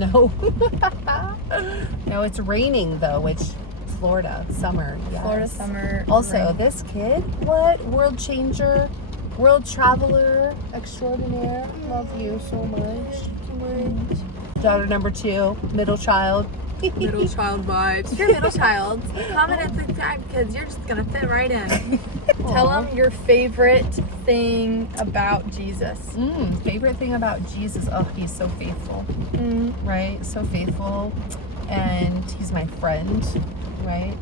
No. No, it's raining though, which Florida summer. Yes. Florida summer. Also, rain. this kid, what? World changer, world traveler extraordinaire. Love you so much. Daughter number 2, middle child. Middle child vibes. If you're a middle child, comment at the tag because you're just gonna fit right in. Tell them your favorite thing about Jesus. Favorite thing about Jesus? Oh, he's so faithful. Right? So faithful. And he's my friend. Right?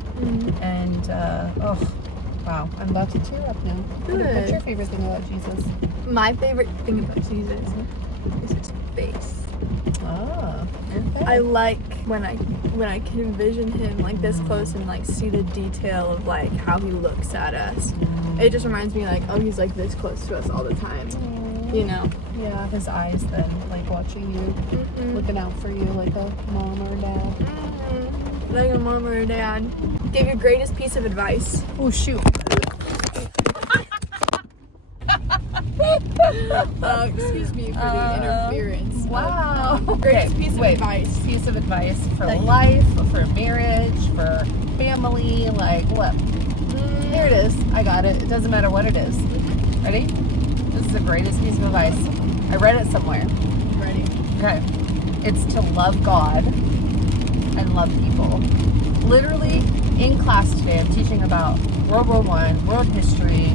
And, oh, wow. I'm about to tear up now. Good. What's your favorite thing about Jesus? My favorite thing about Jesus is his face. Ah, okay. I like when I can envision him like this close and like see the detail of like how he looks at us. It just reminds me like, oh, he's like this close to us all the time. You know? Yeah, his eyes then, like watching you, looking out for you like a mom or dad. Like a mom or a dad. Give your greatest piece of advice. Oh, shoot. Excuse me for the interference. Wow. Greatest piece of advice. Piece of advice for life, for marriage, for family, like what? Here it is. I got it. It doesn't matter what it is. Ready? This is the greatest piece of advice. I read it somewhere. Ready? Okay. It's to love God and love people. Literally, in class today, I'm teaching about World War I, world history,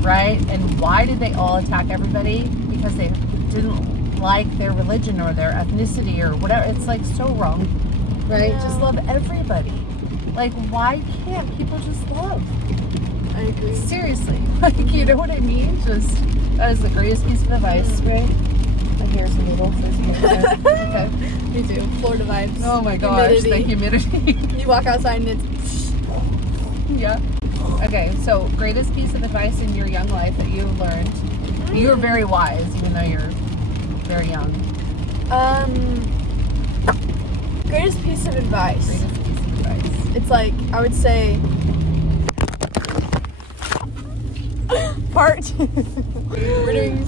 right? And why did they all attack everybody? Because they didn't like their religion or their ethnicity or whatever. It's like so wrong, right? Yeah. Just love everybody. Like, why can't people just love? I agree. Seriously. Like, you know what I mean? Just, that is the greatest piece of advice, right? My hair's a little frizzy. Okay. Me too. Florida vibes. Oh my gosh, the humidity. You walk outside and it's... Yeah. Okay, so greatest piece of advice in your young life that you learned. You were very wise, even though you're very young. Greatest piece of advice. Greatest piece of advice. It's like, I would say... Part 2.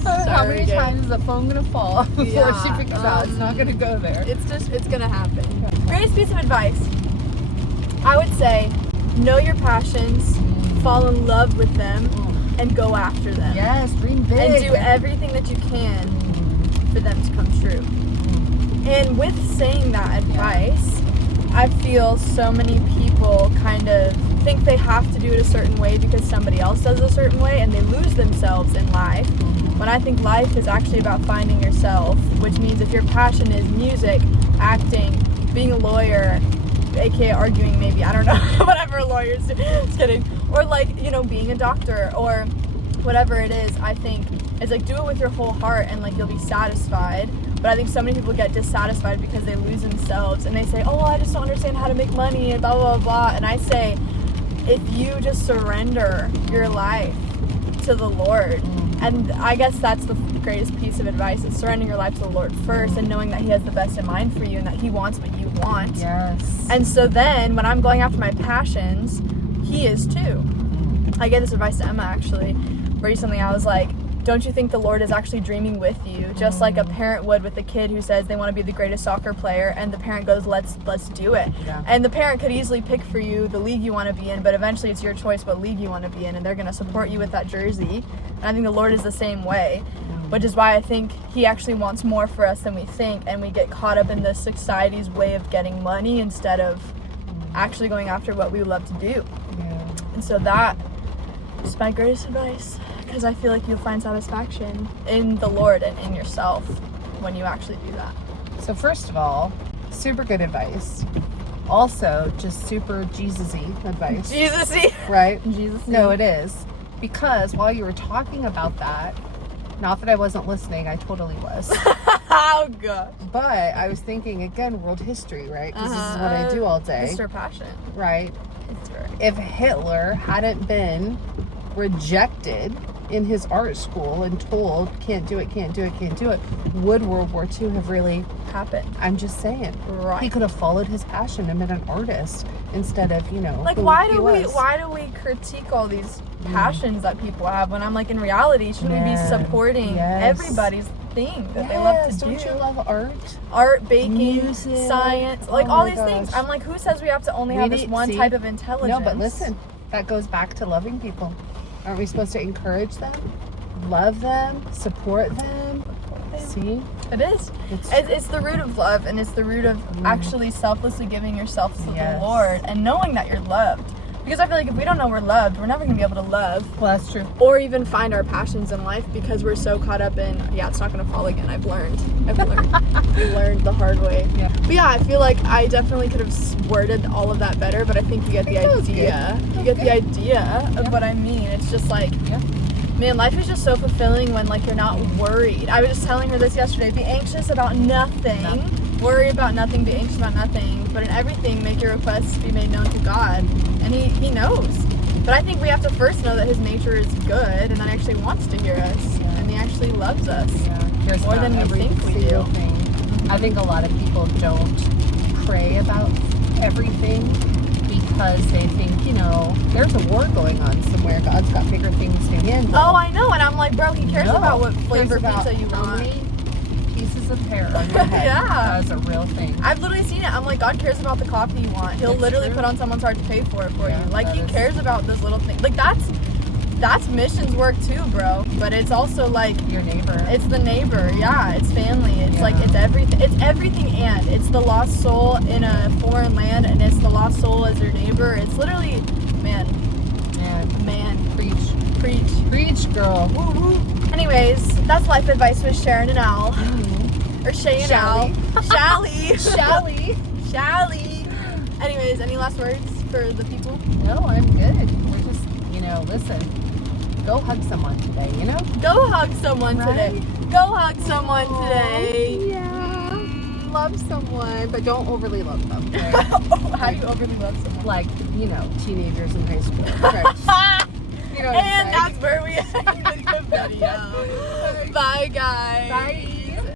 How many times is the phone gonna fall before she picks it out? It's not gonna go there. It's gonna happen. Greatest piece of advice. I would say, know your passions, fall in love with them, and go after them. Yes, dream big. And do everything that you can for them to come true. And with saying that advice, I feel so many people kind of think they have to do it a certain way because somebody else does it a certain way, and they lose themselves in life. When I think life is actually about finding yourself, which means if your passion is music, acting, being a lawyer, aka arguing maybe, I don't know, whatever lawyers do, just kidding, or like, you know, being a doctor or whatever it is, I think it's like do it with your whole heart and like you'll be satisfied. But I think so many people get dissatisfied because they lose themselves and they say, oh, I just don't understand how to make money and blah, blah, blah. And I say, if you just surrender your life to the Lord, and I guess that's the greatest piece of advice, is surrendering your life to the Lord first and knowing that He has the best in mind for you and that He wants what you want. Yes. And so then when I'm going after my passions, He is too. I gave this advice to Emma actually recently. I was like, don't you think the Lord is actually dreaming with you, just like a parent would with a kid who says they want to be the greatest soccer player, and the parent goes, let's do it. Yeah. And the parent could easily pick for you the league you want to be in, but eventually it's your choice what league you want to be in, and they're going to support you with that jersey. And I think the Lord is the same way, which is why I think He actually wants more for us than we think, and we get caught up in the society's way of getting money instead of actually going after what we love to do. Yeah. And so that is my greatest advice, because I feel like you'll find satisfaction in the Lord and in yourself when you actually do that. So first of all, super good advice. Also, just super Jesus-y advice. Jesus-y. Right? Jesus-y. No, it is. Because while you were talking about that, not that I wasn't listening, I totally was. Oh, God. But I was thinking, again, world history, right? Because this is what I do all day. Mr. Passion. Right? History. If Hitler hadn't been rejected in his art school and told, can't do it, would World War II have really happened? I'm just saying. Right. He could have followed his passion and been an artist instead of, you know, like, why do we critique all these passions that people have when I'm like, in reality, shouldn't we be supporting everybody's thing that they love to do. Don't you love art? Art, baking, music, science, oh like all my these things. gosh. I'm like, who says we have to only have this one type of intelligence? No, but listen, that goes back to loving people. Aren't we supposed to encourage them, love them, support them? See? It is. It's the root of love, and it's the root of actually selflessly giving yourself to the Lord and knowing that you're loved. Because I feel like if we don't know we're loved, we're never going to be able to love. Well, that's true. Or even find our passions in life because we're so caught up in, it's not going to fall again. I've learned. Learned the hard way. Yeah. But yeah, I feel like I definitely could have worded all of that better, but I think you get the idea. You get the idea of what I mean. It's just like, man, life is just so fulfilling when like you're not worried. I was just telling her this yesterday. Be anxious about nothing. Worry about nothing. Be anxious about nothing. But in everything, make your requests be made known to God. And he knows. But I think we have to first know that his nature is good and that he actually wants to hear us. And he actually loves us. Cares more about than we think we do. Thing. I think a lot of people don't pray about everything because they think, there's a war going on somewhere. God's got bigger things to handle. Oh, I know. And I'm like, bro, he cares about what flavor pizza you how want. many pieces of hair on your head. That's a real thing. I've literally seen it. I'm like, God cares about the coffee you want. He'll literally put on someone's heart to pay for it for you. Like, he cares about those little things. Like, that's missions work too, bro. But it's also like your neighbor. It's the neighbor. Yeah, it's family. It's like it's everything. It's everything, and it's the lost soul in a foreign land, and it's the lost soul as your neighbor. It's literally, man. Preach, girl. Woo-hoo. Anyways, that's life advice with Sharon and Al. Or Shay and Al. Shally. Anyways, any last words for the people? No, I'm good. We're just, listen. Go hug someone today, Go hug someone today. Go hug someone today. Yeah. Love someone, but don't overly love them. Right? How do you overly love someone? Like, teenagers in high school. Right. And that's where we end the video. Bye, guys. Bye.